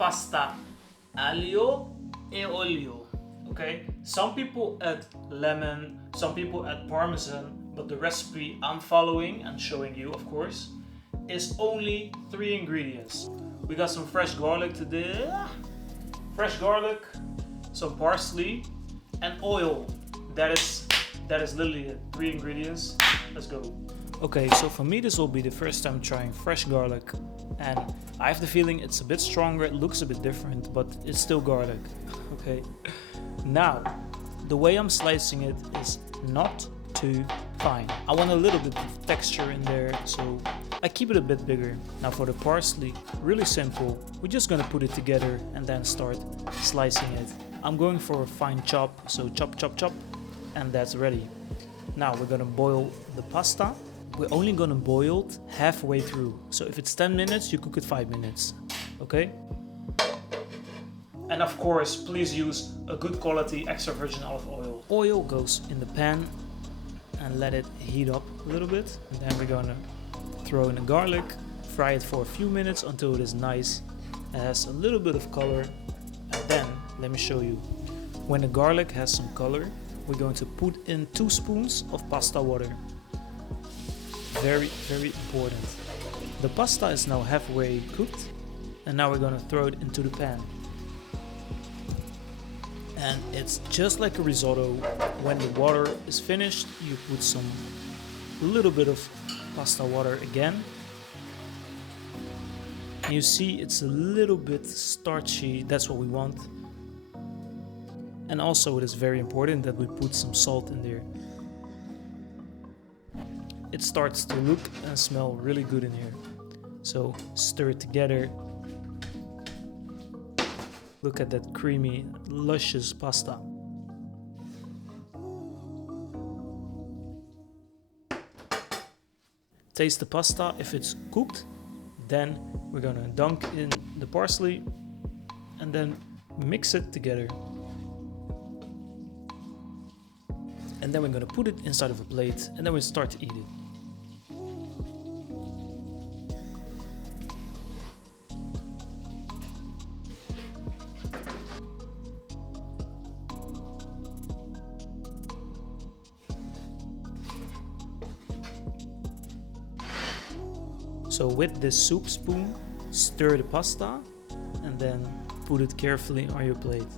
pasta aglio e olio. Okay, some people add lemon, some people add parmesan, but the recipe I'm following and showing you, of course, is only 3 ingredients. We got some fresh garlic today, fresh garlic, some parsley, and oil. That is literally it. 3 ingredients. Let's go. Okay, so for me this will be the first time trying fresh garlic, and I have the feeling it's a bit stronger, it looks a bit different, but it's still garlic. Okay. Now, the way I'm slicing it is not too fine. I want a little bit of texture in there, so I keep it a bit bigger. Now for the parsley, really simple. We're just gonna put it together and then start slicing it. I'm going for a fine chop, so chop, chop, chop, and that's ready. Now we're gonna boil the pasta. We're only gonna boil it halfway through. So if it's 10 minutes, you cook it 5 minutes, okay? And of course, please use a good quality extra virgin olive oil. Oil goes in the pan and let it heat up a little bit. And then we're gonna throw in the garlic, fry it for a few minutes until it is nice and has a little bit of color. And then, let me show you. When the garlic has some color, we're going to put in 2 spoons of pasta water. Very, very important. The pasta is now halfway cooked, and now we're gonna throw it into the pan. And it's just like a risotto. When the water is finished, you put a little bit of pasta water again. And you see it's a little bit starchy, that's what we want. And also it is very important that we put some salt in there. It starts to look and smell really good in here. So stir it together. Look at that creamy, luscious pasta. Taste the pasta. If it's cooked, then we're gonna dunk in the parsley and then mix it together. And then we're gonna put it inside of a plate and then we start to eat it. So with this soup spoon, stir the pasta and then put it carefully on your plate.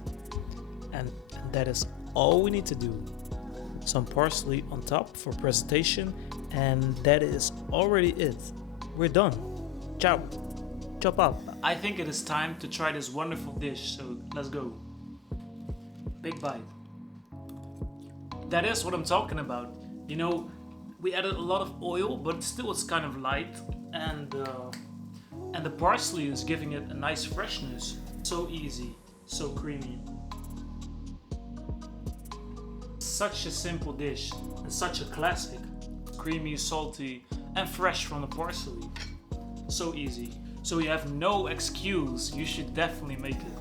And that is all we need to do. Some parsley on top for presentation, and that is already it. We're done. Ciao. Chop up. I think it is time to try this wonderful dish, so let's go. Big bite. That is what I'm talking about. You know, we added a lot of oil, but still it's kind of light, and the parsley is giving it a nice freshness. So easy, so creamy. Such a simple dish and such a classic. Creamy, salty, and fresh from the parsley. So easy. So you have no excuse. You should definitely make it.